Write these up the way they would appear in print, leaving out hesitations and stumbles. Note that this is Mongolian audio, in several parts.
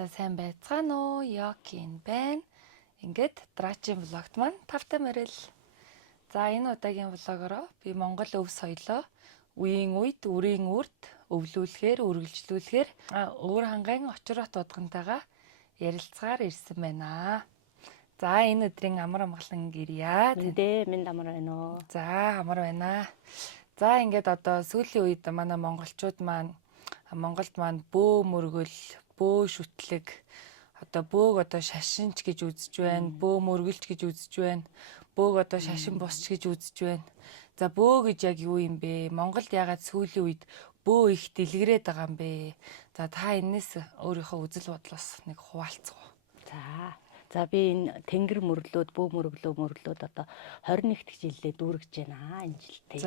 За сайн байцгаана уу? Йокин байна. Ингээд дараагийн влогт маань тавтай морил. За энэ удаагийн влогороо би Монгол өв соёлоо үеийн үед үрийн үрд өвлүүлэхээр, үргэлжлүүлэхээр өөр хангайн очрот удгантайгаа ярилцгаар ирсэн байна. За энэ өдрийн амар амгалан гэрья. Эндээ минь амар байна уу? За амар байна. За ингээд одоо сүүлийн үед манай монголчууд маань Монголд маань бөө мөргөл, бөө шүтлэг, одоо бөөг одоо шашинч гэж үзэж байна, бөө мөргөлч гэж үзэж байна, бөөг одоо шашин бусч гэж үзэж байна. За бөө гэж яг юу юм бэ? Монголд ягаад сүүлийн үед бөө их дэлгэрээд байгаа юм бэ? За та энэс өөрийнхөө үзэл бодлоос нэг хуваалцгаа. За би энэ тэнгэр мөрлөөд бөө мөрлөөд одоо 21-р жилдээ дүүргэж байна энэ жилдээ.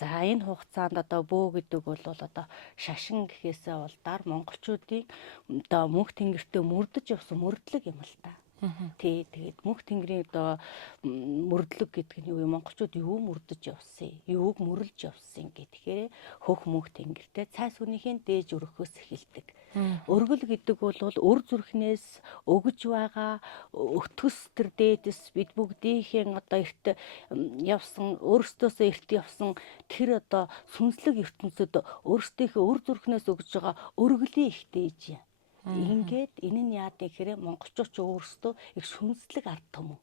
За энэ хугацаанд одоо бөө гэдэг бол одоо шашин гэхээсээ улдаар монголчуудын одоо мөнх тэнгэртээ мөрдөж явсан мөрдлөг юм л та. Тэгээд мөнх тэнгэрийн одоо мөрдлөг гэдэг нь юу юм? Монголчууд юу мөрдөж явсан, юуг мөрлж явсан гэхээр хөх мөнх тэнгэртээ цайс хүнийхээ дээж өрөхөөс эхэлдэг. Өргөл гэдэг бол өр зүрхнээс өгж байгаа өтгөс төр дээдэс бид бүгдийнхээ одоо эрт явсан өөрсдөөсөө эрт явсан тэр одоо сүнслэг ертөнцид өөрсдийнхөө өр зүрхнээс өгж байгаа өргөлийн их дээж юм. Ингээд энэ нь яа гэхээр монголчууд ч өөрсдөө их сүнслэг ард түмэн.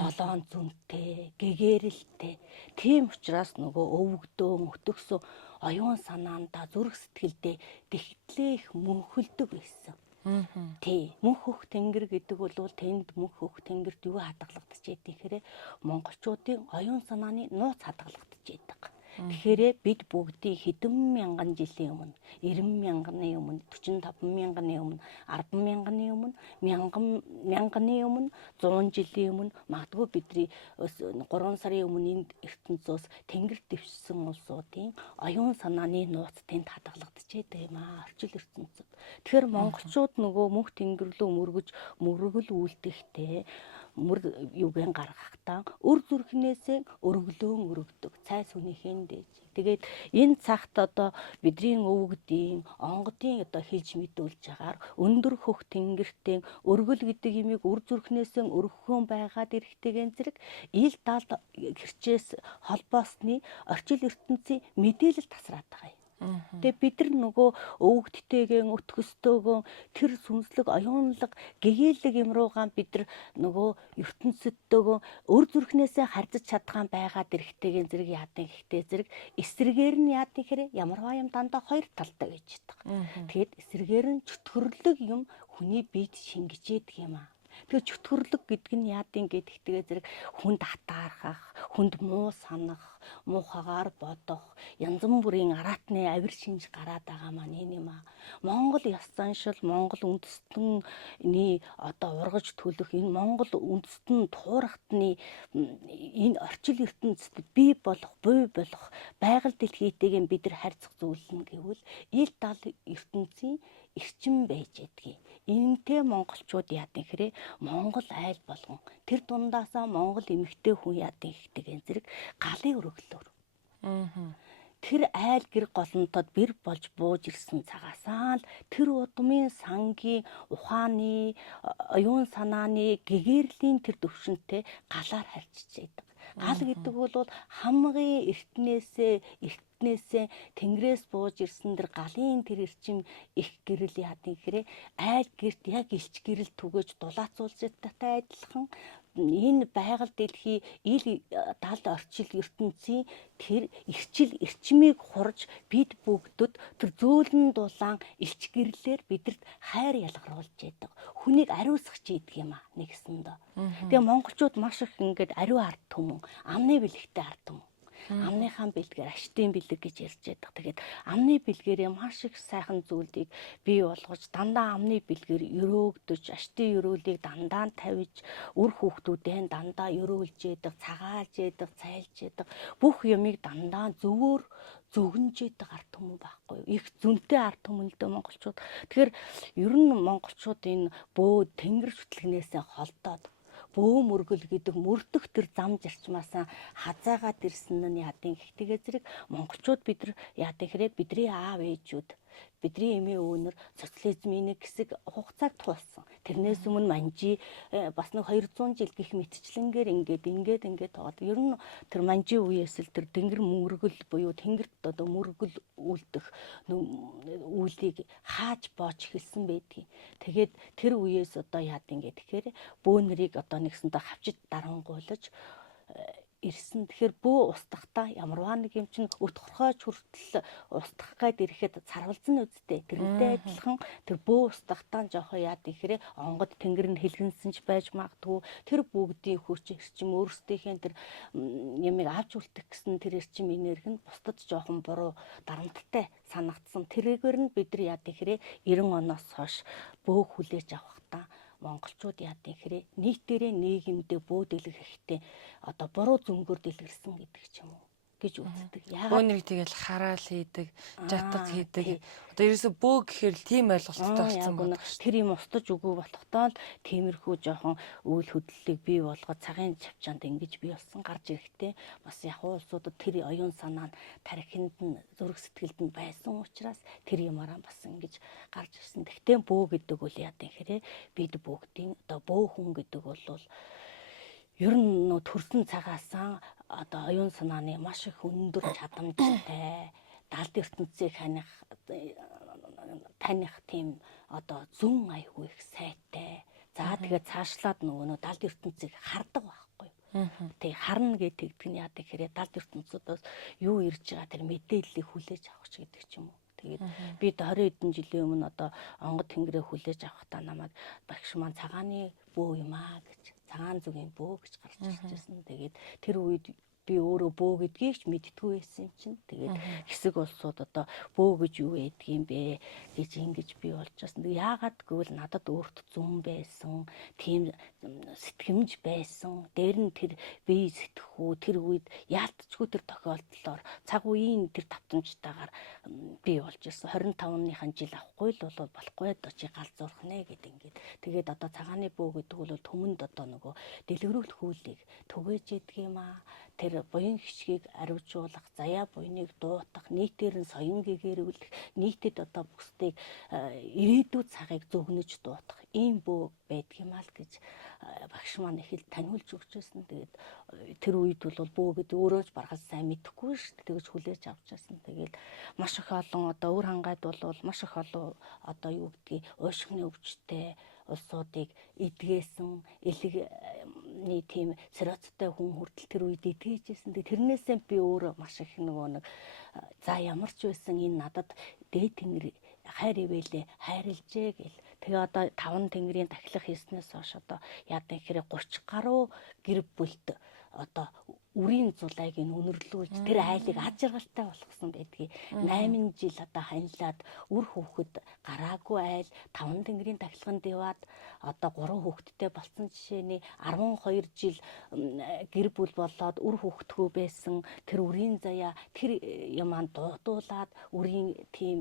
Долоон зүнтэй, гэгээрэлтэй. Тийм учраас нөгөө өвгдөө мөтгсөн оюун санаандаа зүрх сэтгэлдээ тэгтлээ их мөнхөлдөг байсан. Тий, мөнх хөх тэнгэр гэдэг бол тэнд мөнх хөх тэнгэрт юу хадгалагдаж байдаг гэхээр монголчуудын оюун санааны нууц хадгалагдаж байдаг. Тэгэхээр бид бүгдийн хэдэн мянган жилийн өмнө, 90 мянганы өмнө, 45 мянганы өмнө, 10 мянганы өмнө, мянганы өмнө, 100 жилийн өмнө, магадгүй бидний 3 сарын өмнө энд ертөнцөөс тэнгэр дэвшсэн улсуудын оюун санааны нууц тэнд хадгалагдаж байдаг юм аа, орчил ертөнцөд. Тэгэхээр монголчууд нөгөө мөнх тэнгэр рүү мөргөл үлдэхтэй юугийн гаргахтаа өр зүрхнээсээ өргөлөөн өргөдөг цайс хүнийхэн дээж. Тэгээд энэ цагт одоо бидний өвгдийн онгодын одоо хэлж мэдүүлж агаар өндөр хөх тэнгэртээ өргөл гэдэг имийг өр зүрхнээсээ өргөхөн байгаад ирэхтэйгэн зэрэг ил далд гэрчээс холбоосны орчил ертөнцийн мэдээлэл тасраад байгаа юм. Тэгээ бид нар нөгөө өвгдтэйгэн өтгөстөөгөө тэр сүнслэг оюунлаг гэгээлэг юм руугаа бид нар нөгөө ертөнцөдтэйгөө өр зүрхнээсээ харьцаж чадхаан байгаад ирэхтэйгэн зэрэг яадаг ихтэй зэрэг эсрэгээр нь яадаг хэрэг ямарваа юм дандаа хоёр талтай гэж яддаг. Тэгээд эсрэгээр нь чөтгөрлөг юм хүний биед шингэж яадаг юм аа. Тэгээ чөтгөрлөг гэдэг нь яадын гэдэгтэйгээ зэрэг хүнд хатаархах, хүнд муу санах, муухагаар бодох, янз бүрийн араатны авир шинж гараад байгаа маань энэ юм аа. Монгол ёс заншил, Монгол үндэстний одоо ургаж төлөх энэ Монгол үндэстэн туурхтны энэ орчил ертөнцид бий болох, буй болох байгаль дэлхийтэйгээ бид нар харьцах зүйл нь гэвэл ил дал ертөнцийн эрчим байж ядгийг. Энэтэй монголчууд яадаг хэрэг Монгол айл болгон тэр дундаасаа Монгол эмэгтэй хүн яадаг ихтэйгэн зэрэг галын өргөлөөр. Тэр айл гэр голонтод бэр болж бууж ирсэн цагаасаа л тэр удмын сангийн ухааны оюун санааны гэгэрлийн тэр төвшөнтэй галаар харьцаж байдаг. Гал гэдэг бол хамгийн эртнээсээ тэнгэрээс бууж ирсэн тэр галын тэр эрчим их гэрэл яадаг хэрэг айл гэрт яг илч гэрэл түгэж дулаацуулжтай адилхан энэ байгаль дэлхий ил дал орчил ертөнцийн тэр эрчмийг хурж бид бүгдд тэр зөөлөн дулаан илч гэрлэлээр бидэрт хайр ялгаруулж яадаг. Хүнийг ариусгах яадаг юм аа нэгсэндээ. Тэгээ монголчууд маш их ингээд ариу ард түмэн, амны бэлэгтэй ард түмэн. Амныхаа бэлгээр аштын бэлэг гэж ярьж байдаг. Тэгээд амны бэлгээрээ маш их сайхан зүйлийг бий болгож дандаа амны бэлгээр өрөөгдөж, аштын өрөөлийг дандаа тавьж, үр хүүхдүүдээ дандаа өрөөлж яадаг, цагаалж яадаг, цайлж яадаг. Бүх юмыг дандаа зөвөр зөгнж яадаг ард түмэн байхгүй юу? Их зүнтэй ард түмэн л дээ монголчууд. Тэгэхээр ер нь монголчууд энэ бөө тэнгэр шүтлэгнээсээ холдоод бөө мөргөл гэдэг мөрдөх тэр зам зарчмаасаа хазаагаад ирсэн нь яадын гэхдээ зэрэг монголчууд бид нар яадын хэрэг бидний аав ээжүүд бидний эмээ өвнөр социализмын нэг хэсэг хугацааг туулсан. Тэрнээс өмнө манжи бас нэг 200 жил гих мэтчлэнгээр ингээд тоод ер нь тэр манжи үеэс л тэр тэнгэр мөргөл буюу тэнгэрт одоо мөргөл үлдэх үйлийг хааж боож эхэлсэн байдгийг. Тэгээд тэр үеэс одоо яад ингээд тэгэхээр бөөнрийг одоо нэгсэнтэй хавчид дарангуйлаж ирсэн. Тэгэхээр бөө устгахтаа ямарваа нэг юм чинь өтгөрхөөж хүртэл устгах гээд ирэхэд царвалзан үсттэй. Тэрнтэй адилхан тэр бөө устгахтаа жоохон яад ихрээ онгод тэнгэр нь хэлгэнсэн ч байж магадгүй. Тэр бүгдийн хүч эрчим өөрсдийнхээ тэр ямиг авч үлдэх гэсэн тэр эрчим энерги нь бусдад жоохон буруу дарамттай санагдсан. Тэрээр нь бид нар яад ихрээ 90 оноос хойш бөө хүлээж авахтаа монголчууд яадын хэрэг нийтээрээ нийгэмдээ бөө дэлгэрэхтэй одоо буруу зөнгөөр дэлгэрсэн гэдэг ч юм уу гэж үздэг. Бөөнрийг тэгэл хараал хийдэг, жатаг хийдэг. Одоо ерөөсө бөө гэхээр л тийм ойлголттой болсон байна. Тэр юм устж үгүй болохтоо л тиймэрхүү жоохон үйл хөдлөлийг бий болгоод цагийн чавчаанд ингэж бий болсон гарч ирэхтэй. Бас яхуу улсуудад тэр оюун санаа нь тархинд нь зүрх сэтгэлд нь байсан учраас тэр юмараа бас ингэж гарч ирсэн. Тэгтээ бөө гэдэг үл яадын хэрэг бид бүгдийн одоо бөө хүн гэдэг бол ер нь төрсөн цагаасаа одоо оюун санааны маш их өндөр чадамжтай далд ертөнцийг таних тийм одоо зүүн аягүй их сайтай. За тэгээд цаашлаад нөгөө далд ертөнцийг хардаг байхгүй. Тэг харна гэдэг нь яадаг хэрэг далд ертөнцөөс юу ирж байгаа тэр мэдээллийг хүлээж авах ч гэдэг ч юм уу. Тэгээд би 20 хэдэн жилийн өмнө одоо онгод тэнгэрээ хүлээж авахдаа намайг багш маань цагааны бөө юм аа гэж цагаан зүгийн бөө гэж гарч ирчихсэн. Тэгээд тэр үед би өөрөө бөө гэдгийг ч мэдтгүй байсан юм чинь. Тэгээд хэсэг улсууд одоо бөө гэж юу байдаг юм бэ гэж ингэж би болж байсан. Яагаад гэвэл надад өөрт зүн байсан, тийм сэтгэмж байсан. Дээр нь тэр бие сэтгэхүй тэр үед яалтчгүй тэр тохиолдлоор цаг үеийн тэр давтамжтайгаар би болж ирсэн. 25-ныхан жил авахгүй л бол болохгүй доо чи галзуурах нэ гэдэг ингээд. Тэгээд одоо цагааны бөө гэдэг бол төмөнд одоо нөгөө дэлгэрүүлэх хуулийг түгээж идэг юм аа. Тэр буян хичгийг аривжуулах, заяа буяныг дуутах, нийтээр нь соён гэгэрүүлэх, нийтэд одоо бусдыг ирээдүйд цагийг зөвгнөж дуутах ийм бөө байдаг юм аа л гэж багш маань их л таниулж өгч байсан. Тэгээд тэр үед бол бөө гэдэг өөрөө ч баргал сайн мэдэхгүй шүү дээ. Тэгэж хүлээж авч байсан. Тэгээд маш их олон одоо өр хангайд бол маш их олон одоо юу гэдгийг уушгины өвчтэй улсуудыг эдгээсэн элэгний тийм циррозтой хүн хүртэл тэр үед эдгээжсэн. Тэрнээсээ би өөрөө маш их нөгөө нэг за ямар ч байсан энэ надад дээд тэнгэр хайр ивэлээ хайрлжээ гэл. Тэгээ одоо 5 тэнгэрийн тахилах хийснээс хойш одоо яадан хэрэг 30 гаруй гэр бүлд одоо үрийн зулайг нь үнэрлүүлж тэр айлыг ад жаргалтай болгосон байдгийг 8 жил одоо ханилаад үр хүүхэд гараагүй айл 5 тэнгэрийн тахилганд яваад одоо 3 хүүхэдтэй болсон жишээний 12 жил гэр бүл болоод үр хүүхэдгүй байсан тэр үрийн заяа тэр юмаа дуудуулаад үрийн тийм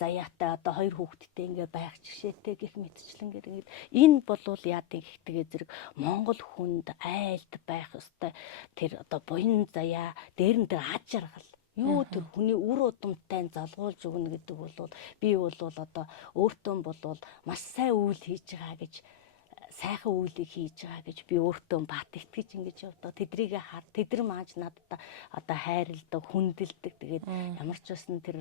заяатай одоо 2 хүүхэдтэй ингээ байх жишээтэй гих мэтчлэн гэдэг. Энэ болвол яадын гэхдээ зэрэг Монгол хүнд айлд байх ёстой тэр одоо буян заяа дээр нь тэр ад жаргал юу тэр хүний үр удамтай залгуулж өгнө гэдэг бол би бол одоо өөртөө бол маш сайн үйл хийж байгаа гэж сайхан үйлийг хийж байгаа гэж би өөртөө бат итгэж ингэж явдаг. Тэдрийг хар тэдэр мааж надад одоо хайрладаг, хүндэлдэг. Тэгээд ямар ч байсан тэр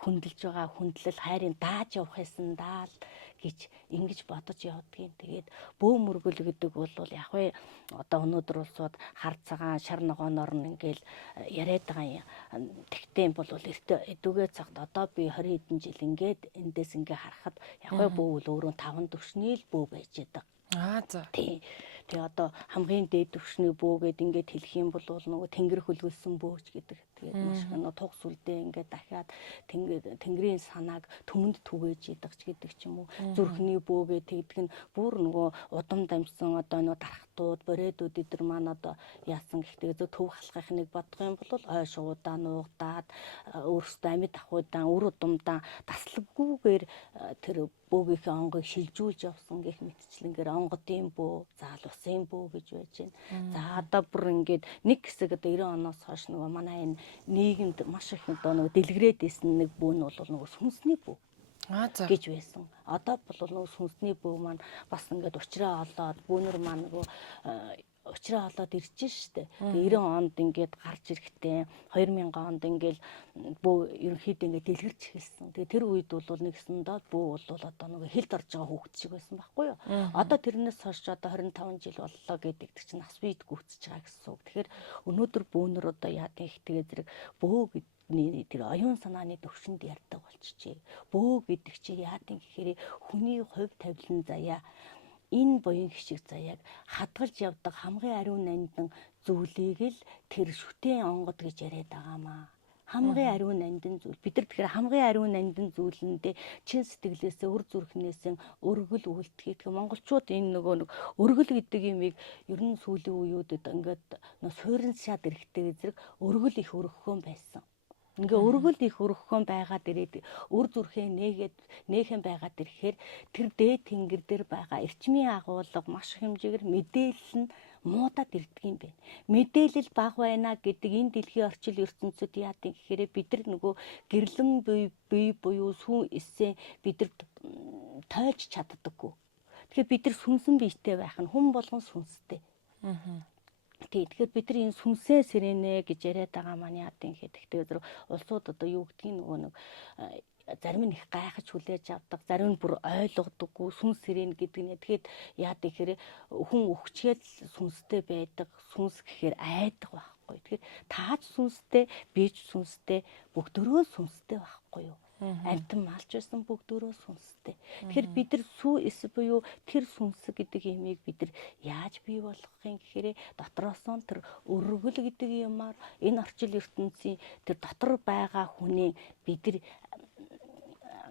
хүндэлж байгаа хүндлэл хайрын дааж явах юмсан даал гэж ингэж бодож явдгийн. Тэгээд бөө мөргөл гэдэг бол яг вэ одоо өнөөдөр улсууд хар цагаан шар ногооноор нь ингээл яриад байгаа юм. Тэгтээ бол эдүгээ цагт одоо би 20 хэдэн жил ингээд эндээс ингээ харахад яг вэ бөө бол өөрөө 5 төвшний л бөө байж байгаа. За. Тэгээ одоо хамгийн дээд төвшний бөө гэд ингээд хэлэх юм бол нөгөө тэнгэр хөлгөлсөн бөөч гэдэг. Тэгээд маш нөгөө туг сүлдээ ингээд дахиад тэнгэрийн санааг төмөнд түгээж идэх ч гэдэг ч юм уу. Зүрхний бөө гэдэг нь бүр нөгөө удам дамжсан одоо нөгөө дарахтууд, боредууд эдэр маань одоо яасан гэхдээ төв халахыг бодох юм бол ой шуудаа нуугдаад өөрсдөө амьд ахуйдаан үр удамдаа таслаггүйгээр тэр бөөгийн онгыг шилжүүлж явсан гэх мэтчлэнгээр онгодын бөө заал ус Усын бөө гэж байж байна. За одоо бүр ингээд нэг хэсэг одоо 90 оноос хойш нөгөө манай энэ нийгэмд маш их одоо нөгөө дэлгэрээд исэн нэг бөө нь бол нөгөө сүнсний бөө гэж байсан. Одоо бол нөгөө сүнсний бөө маань бас ингээд учраа олоод бөөнөр маань нөгөө учраа олоод ирж штэ. Тэгээ 90 онд ингээд гарч ирэхдээ 2000 онд ингээд бөө ерөнхийдөө ингээд дэлгэрч эхэлсэн. Тэгээ тэр үед бол нэгсэндээ бөө бол одоо нөгөө хилд орж байгаа хүүхэд шиг байсан байхгүй юу? Одоо тэрнээс хойш одоо 25 жил боллоо гэдэг чинь нас бид гүйцэж байгаа гэсэн үг. Тэгэхээр өнөөдөр бөөнөр одоо яа гэх тэгээ зэрэг бөө гэдэг тэр оюун санааны төвшөнд ярьдаг болчихжээ. Бөө гэдэг чинь яа гэхээр хүний хувь тавилан заяа энэ буян хишиг заяаг хадгалж явдаг хамгийн ариун нандин зүйлийг л тэр шүтэн онгод гэж яриад байгаамаа. Хамгийн ариун нандин зүйл. Бид нар тэгэхээр хамгийн ариун нандин зүйлэндээ чин сэтгэлээсээ үр зүрхнээсээ өргөл үлдэхийг. Тэгэхээр монголчууд энэ нөгөө нэг өргөл гэдэг юмыг ер нь сүүлийн үеүүдэд ингээд суурин шат эрэхтэй зэрэг өргөл их өргөхөн байсан. Ингээ өргөл их өргөхөн байгаад ирээд үр зүрхээ нээхэн байгаад ирэхээр тэр дээд тэнгэр дээр байгаа эрчмийн агуулга маш их хэмжээгээр мэдээлэл нь муудаад ирдэг юм байна. Мэдээлэл бага байна гэдэг энэ дэлхийн орчил ертөнцид яадаг гэхээр бид нар нөгөө гэрлэн бие буюу сүүн эсээ бидэрт тойж чаддаггүй. Тэгэхээр бид нар сүнсэн биетэй байх нь хүн болгон сүнстэй. Тэгэхээр бид нар энэ сүнсээ сэрэнэ гэж яриад байгаа маань яа гэхэд тэгэхээр улсууд одоо юу гэдгийг нөгөө нэг зарим нь их гайхаж хүлээж авдаг, зарим нь бүр ойлгодоггүй сүнс сэрэнэ гэдэг нь. Тэгэхэд яа гэхээр хүн өвчгөл сүнстэй байдаг, сүнс гэхээр айдаг байхгүй. Тэгэхээр тааж сүнстэй, бич сүнстэй, бүгдөө сүнстэй байхгүй юу? Амьтан малч байсан бүгдөө сүнстэй. Тэгэхээр бид нар сүү эс буюу тэр сүнс гэдэг юмыг бид нар яаж бий болгох юм гэхээр дотроос нь тэр өргөл гэдэг юмар энэ орчил ертөнцийн тэр дотор байгаа хүнийг бид нар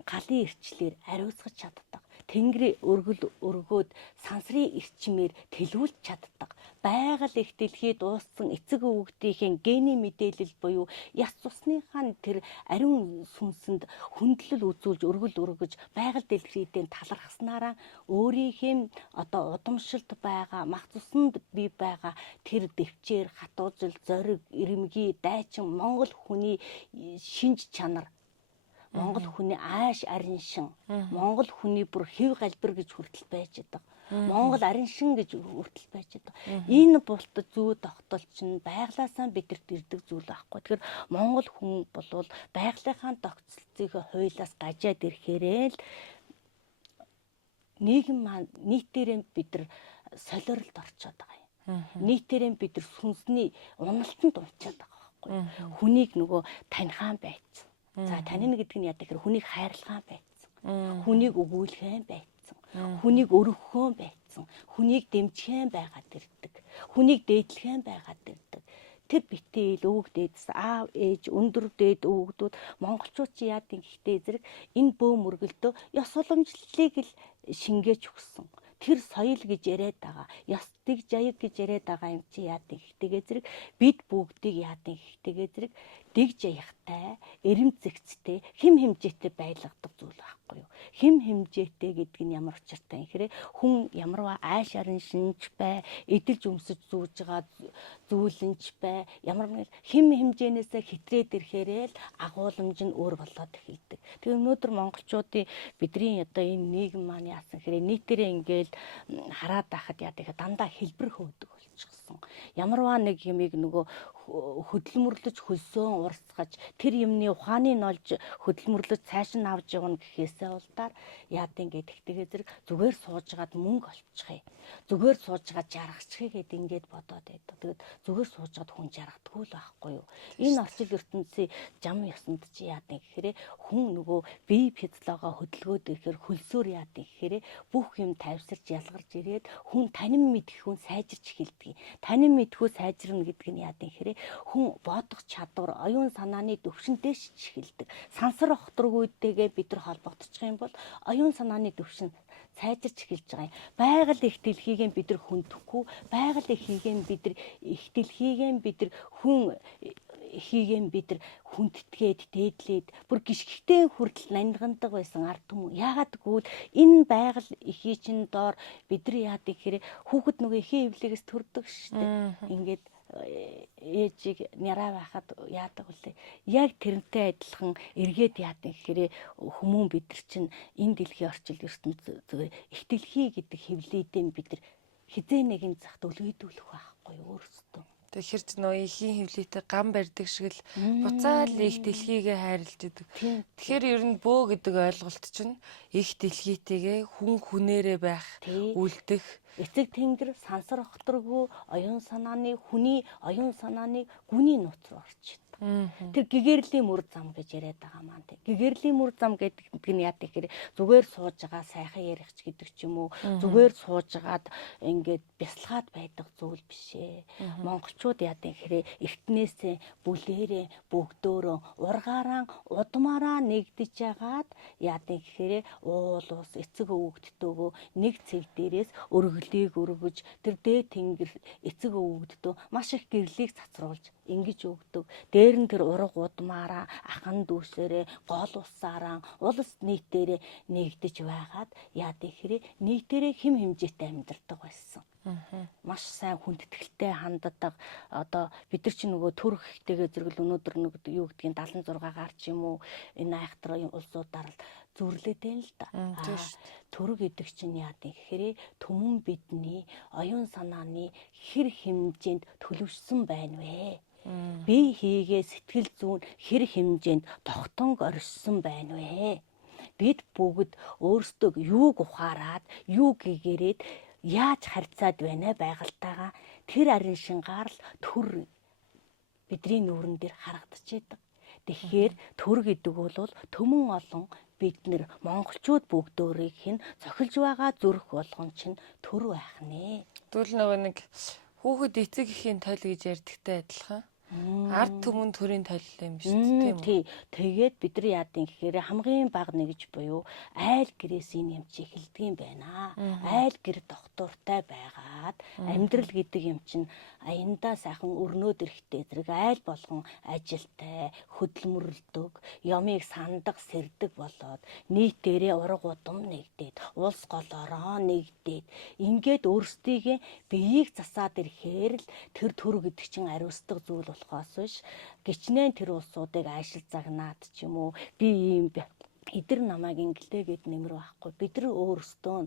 галын ирчлэр ариусгаж чаддаг. Тэнгэрийн өргөл өргөөд сансрын эрчмээр тэлүүлж чаддаг. Байгаль их дэлхий дууссан эцэг өвгдийн гений мэдээлэл буюу яс цусныхаа тэр ариун сүнсэнд хөндлөл үзүүлж өргөл өргөж байгаль дэлхийдээ талархснараа өөрийнхөө одоо удамшилт байгаа мах цуснд бий байгаа тэр дэвчээр хатуужил зориг ирэмгий дайчин монгол хүний шинж чанар, монгол хүний ааш ариншин, монгол хүний бүр хэв галбир гэж хүртэл байж байгаа. Монгол ариншин гэж хүртэл байж байгаа. Энэ булт зүй тогтол чинь байглаасаа бидэрт ирдэг зүйл байхгүй. Тэгэхээр монгол хүн болвол байгалийнхаа тогтцолцыг хуйлаас гажаад ирэхээрээ л нийгэм маань нийтээрээ бид нар солиоролд орчоод байгаа юм. Нийтээрээ бид нар сүнсний уналтанд унчаад байгаа байхгүй. Хүнийг нөгөө таньхаан байцсан. За танина гэдэг нь яа гэхээр хүнийг хайрлахаан байцсан. Хүнийг өгүүлэхэн байцсан. Хүнийг өргөхөн байцсан. Хүнийг дэмжихэн байгаад ирдэг. Хүнийг дээдлэхэн байгаад ирдэг. Тэр битэл өвөг дээдс аав ээж өндөр дээд өвгдүүд монголчууд чи яадаг гэхдээ зэрэг энэ бөө мөргөлдөө ёс уламжлалыг л шингээж өгсөн. Тэр соёл гэж яриад байгаа. Ёстыг жаяг гэж яриад байгаа юм чи яадаг гэхдээ зэрэг бид бүгдийг яадаг гэхдээ зэрэг дэг жаягтай, эрэмцэгцтэй, хэм хэмжээтэй байлгадаг зүйл байхгүй юу? Хэм хэмжээтэй гэдэг нь ямар учиртай юм хэрэг хүн ямарваа ааш ариншинч бай, эдэлж өмсөж зүүж байгаа зүйлэнч бай, ямар нэг хэм хэмжээнээсээ хитрээд ирэхээрээ л агууламж нь өөр болоод эхэлдэг. Тэгээ өнөөдөр монголчуудын бидний одоо энэ нийгэм маань яасан хэрэг нийтээрээ ингээл хараад байхад яа гэхээр дандаа хэлбэр хөөдөг болчихсон. Ямарваа нэг юмыг нөгөө хөдөлмөрлөж хөлсөөн урсгаж тэр юмны ухааны нолж хөдөлмөрлөж цааш нь авч явна гэхээсээ улдаар яадын гэдэгтэйгээ зэрэг зүгээр суужгаад мөнгө олчихъя. Зүгээр суужгаад жаргачихъя гэд ингээд бодоод байдаг. Тэгээд зүгээр суужгаад хүн жаргадаггүй л байхгүй юу? Энэ орчил ертөнцийн зам ёсонд чи яадын гэхээр хүн нөгөө бие физиологоо хөдөлгөөд ирэхээр хөлсөөр яадын гэхээр бүх юм тавьсарч ялгарч ирээд хүн танин мэдэх хүн сайжирч эхэлдэг. Танин мэдхүү сайжирна гэдэг нь яадын гэхээр хүн бодох чадвар, оюун санааны төвшөнтэй шиж эхэлдэг. Сансар охторгүйтэйгээ бид нар холбогдчих юм бол оюун санааны төвшин сайжирч эхэлж байгаа юм. Байгаль их дэлхийг бид нар хүндэхгүй, байгаль ихийг бид нар их дэлхийг бид нар хүн эхийгэн бид нар хүндэтгээд дээдлээд бүр гიშгтэй хүртэл нандгандаг байсан ард түмэн. Яагаад гэвэл энэ байгаль эхий чин доор бид нар яадаг гэхээр хүүхэд нөгөө эхий эвлэгээс төрдөг шүү дээ. Ингээд ээжийг няраа байхад яадаг үлээ. Яг тэрнтэй адилхан эргээд яадаг гэхээр хүмүүн бид нар чинь энэ дэлхийн орчил ертөнцийн их дэлхий гэдэг хэвлээдээ бид нар хизээ нэгэн цагт өлгийдүүлэх байхгүй өөрсдөө. Тэгэхээр ч нөө ихийн хөвлөйтэй гам барьдаг шиг л буцаал их дэлхийгээ хайрлаж идэг. Тэгэхээр ер нь бөө гэдэг ойлголт чинь их дэлхийтэйгээ хүн хүнээрээ байх, үлдэх. Эцэг тэнгэр сансар огторгүй оюун санааны хүний оюун санааны гүний нууц руу орж идэв. Тэр гэгэрлийн мөр зам гэж яриад байгаа маань тийм. Гэгэрлийн мөр зам гэдэг нь яа гэхээр зүгээр сууж байгаа сайхан ярих ч гэдэг ч юм уу. Зүгээр суужгаад ингээд бясалгаад байдаг зүйл биш ээ. Монголчууд яа гэхээр эртнээсээ бүлээрээ бөгдөөрөө ургаараа удмаараа нэгдэж ягаад яа гэхээр уул ус эцэг өвгдтөөгөө нэг цэг дээрээс өргөлийг өргөж тэр дээд тэнгэр эцэг өвгдтөө маш их гэрлийг цацруулж ингэж өгдөг. Дээр нь тэр ураг удмаараа ахан дүүсээрээ гол усаараа улс нийтээрээ нэгдэж байгаад яа гэхээр нийтээрээ хэм хэмжээтэй амьдардаг байсан. Маш сайн хүндэтгэлтэй ханддаг. Одоо бид нар чинь нөгөө төрөх ихтэйгээ зэрэгэл өнөөдөр нэг юу гэдгийг 76-гаар ч юм уу энэ айхтрын улсуудаар л зүрлээд байна л да. Төрөг гэдэг чинь яа гэхээр түмэн бидний оюун санааны хэр хэмжээнд төлөвшсөн байна вэ? Би хийгээ сэтгэл зүйн хэр хэмжээнд тогтонг оршсон байна вэ? Бид бүгд өөрсдөө юуг ухаарад, юу гэгэрээд яаж харьцаад байна байгальтайгаа тэр арын шингаар л төр бидний нүүрэн дээр харагдаж байдаг. Тэгэхээр төр гэдэг бол төмөн олон бид нэр монголчууд бүгдөө хин цохилж байгаа зүрх болгон чинь төр байх нэ. Тэгвэл нөгөө нэг хүүхэд эцэг эхийн тойл гэж ярьдагтай адилхан. Ард түмэн төрийн тойл юм шүү дээ, тийм үү? Тэгээд бид нар яадын гэхээр хамгийн бага нэгж буюу айл гэрээс энэ юм чи эхэлдэг юм байна. Айл гэр доктортай байгаад амьдрал гэдэг юм чинь аяндаа сайхан өрнөөд эрэхтэй зэрэг айл болгон ажилтай, хөдөлмөрлөдөг, ямыг сандаг, сэрдэг болоод нийтээрээ ураг удам нэгдээд, улс голороо нэгдээд ингээд өөрсдийгөө биеийг засаад ирэхээр л тэр төр гэдэг чинь ариусдаг зүйл болохоос биш гिचнэн тэр улсуудыг айшил загнаад ч юм уу би ийм эдэр намайг ингэлтэйгээд нэмэр байхгүй бид нар өөрсдөө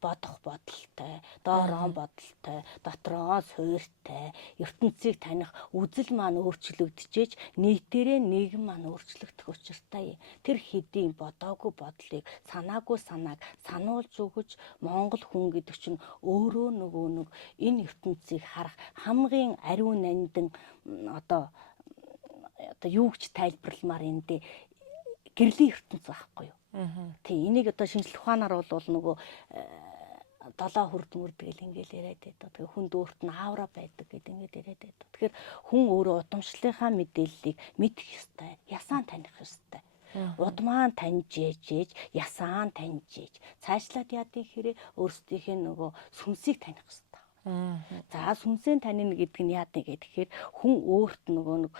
бодох бодолтой, доороо бодолтой, дотроо суйртай, ертөнцийг таних үзэл маань өөрчлөгдөж, нийтээрээ нийгэм маань өөрчлөгдөх учиртай. Тэр хэдийн бодоогүй бодлыг, санаагүй санааг сануулж өгөж, Монгол хүн гэдэг чинь өөрөө нөгөө нэг энэ ертөнцийг харах хамгийн ариун нандин одоо юу гэж тайлбарламаар эндээ гэрлийн ертөнц байхгүй юу? Тий, энийг одоо шинжлэх ухаанаар бол нөгөө 7 хүрд мөрдгөл ингээл яриад байдаг. Тэгээ хүн дүүрт нь аавра байдаг гэдэг ингээд яриад байдаг. Тэгэхээр хүн өөрөө удамшлынхаа мэдээллийг мэдэх ёстой, ясаан таних ёстой. Удмаан таньж ээж, ясаан таньж ээж. Цаашлаад яадын хэрэг өөрсдийнхээ нөгөө сүнсийг таних ёстой. За сүнсээ танина гэдэг нь яадаг гэхээр хүн өөрт нөгөө нэг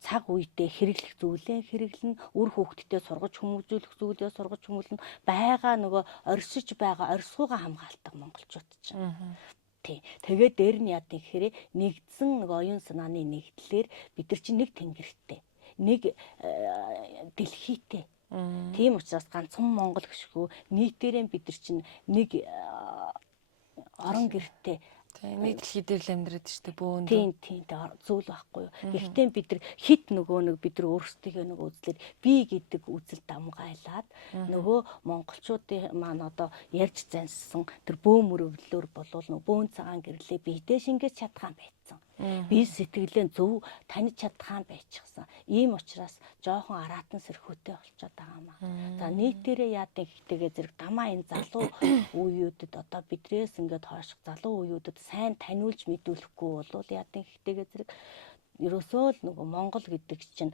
цаг үедээ хэрэглэх зүйлээ хэрэглэн үр хөвгтдээ сургаж хүмүүжүүлэх зүйлээ сургаж хүмүүлэн байгаа нөгөө оршиж байгаа орсгуугаа хамгаалдаг монголчууд чинь. Тий. Тэгээд дээр нь яадаг гэхээр нэгдсэн нэг оюун санааны нэгдлэр бид нар чинь нэг тэнгэртэй, нэг дэлхийтэй. Тийм учраас ганцхан Монгол гişгүй нийтээрээ бид нар чинь нэг орон гэртэй нэг дэлхий дээр л амьдраад штэ бөөнд. Тийм зүйл байхгүй юу. Гэхдээ бид нар хит нөгөө нэг бид нар өөрсдөө нэг үзлээд би гэдэг үзэл дамгайлаад нөгөө монголчуудын маань одоо ярьж зансан тэр бөөм мөрөвлөөр болвол нөгөө бөөн цагаан гэрлээ биедээ шингээж чадхаан байцсан. Би сэтгэлээ зөв таних чадхаан байчихсан. Ийм учраас жоохон аратан сэрхүүтэй болчиход байгаа юм аа. За нийтээрээ яадаг ихтэйгээ зэрэг дамаа энэ залуу үеүүдэд одоо бидрээс ингээд хойших залуу үеүүдэд сайн таниулж мэдүүлэхгүй бол яадаг ихтэйгээ зэрэг ерөөсөө л нөгөө Монгол гэдэг чинь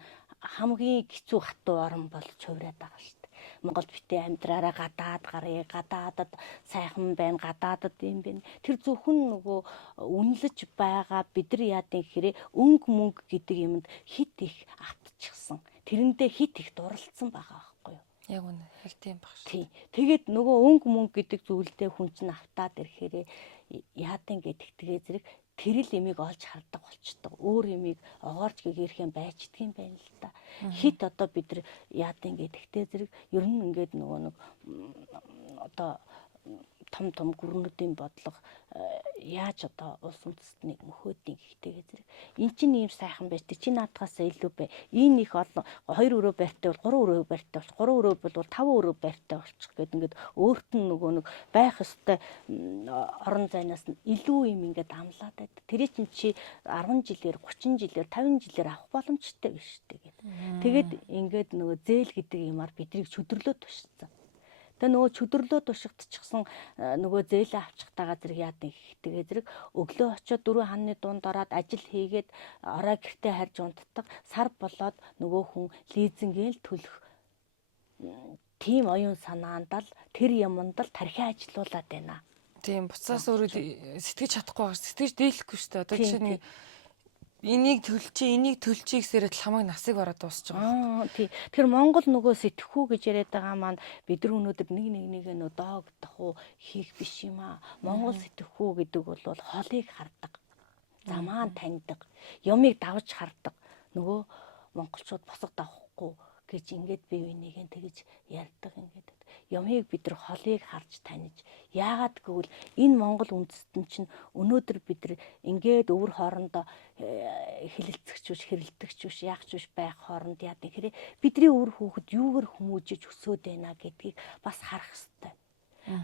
хамгийн хэцүү хатуу орн болж хувираад байгаа шүү дээ. Монголд битээ амьдраараа гадаад гарыг, гадаадад сайхан байна, гадаадад юм байна. Тэр зөвхөн нөгөө үнэлж байгаа бид нар яадын гэхээр өнгө мөнгө гэдэг юмд хит их автчихсан. Тэрэндээ хит их дурлцсан байгаа байхгүй юу? Яг үнэ. Яг тийм баг шүү. Тий. Тэгээд нөгөө өнгө мөнгө гэдэг зүйлдээ хүн чинь автаад ирэхээр яадын гэдэгтгээ зэрэг тэр л имийг олж хардаг болчдөг. Өөр имийг огоорч гэгэрхэн байждаг юм байна л да. Хит одоо бид нар яадын гэдэгтээ зэрэг ер нь ингээд нөгөө нэг одоо том гүрнүүдийн бодлого яаж одоо улс үндэстнийг мөхөөдний гэхдээ зэрэг эн чинь ийм сайхан байж чи наадхаас илүү бай. Энэ их олон 2 өрөө байртай бол 3 өрөө байртай болчих. 3 өрөө бол 5 өрөө байртай болчих гэдэг ингээд өөрт нь нөгөө нэг байх ёстой орон зайнаас нь илүү юм ингээд амлаад байд. Тэр чинь чи 10 жилээр 30 жилээр 50 жилээр авах боломжтой биш тэгээд. Тэгээд ингээд нөгөө зээл гэдэг юмар биднийг чөдөрлөө тушсан. Тэгээ нөгөө чөдөрлөө тушигдчихсан нөгөө зээлээ авчихтайгаа зэрэг яадаг ихтэйгээ зэрэг өглөө очиод 4 ханы дунд ороод ажил хийгээд орой гэртээ харж унтдаг сар болоод нөгөө хүн лизингээл төлөх тийм оюун санаанд л тэр юмд л тархиа ажилуулад байна. Тийм буцаас өөрөө сэтгэж чадахгүй байгаа. Сэтгэж дийлэхгүй шүү дээ. Одоо жишээ нь энийг төлчий гэсээр хамаг насыг бараад дуусч байгаа. Тий. Тэр Монгол нөгөө сэтгэхүү гэж яриад байгаа маань бид нар өнөөдөр нэг нөө доогдох уу хийх биш юм аа. Монгол сэтгэхүү гэдэг бол холыг хардаг. Замаа таньдаг. Юмыг давж хардаг. Нөгөө монголчууд босго давахгүй гэж ингээд бие бинийгээ тэгж ярьдаг ингээд. Юмыг бид нар холыг харж таних. Яагаад гэвэл энэ Монгол үндэстэн чинь өнөөдөр бид нар ингээд өвөр хоорондоо хилэлцэгч биш, хэрэлдэгч биш, яахч биш байх хооронд яа гэхээр бидний өвөр хүүхэд юугаар хүмүүжиж өсөөд байна гэдгийг бас харах хэрэгтэй.